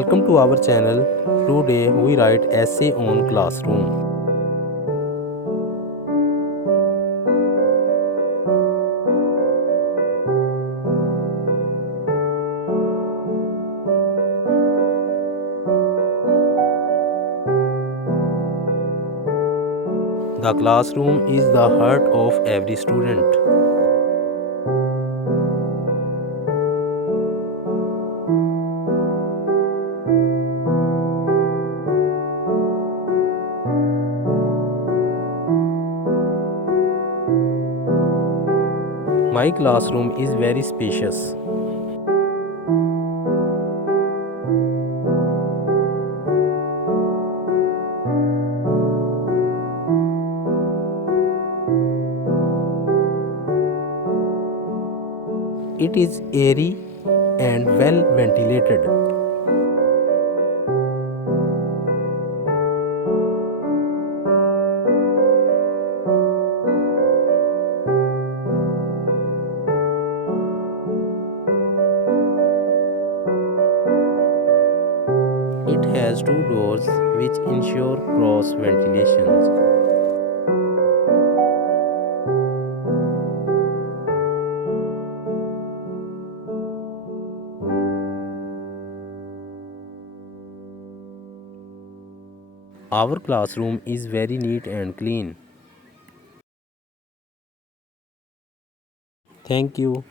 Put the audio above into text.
Welcome to our channel. Today we write essay on classroom. The classroom is the heart of every student. My classroom is very spacious. It is airy and well ventilated. It has two doors which ensure cross ventilation. Our classroom is very neat and clean. Thank you.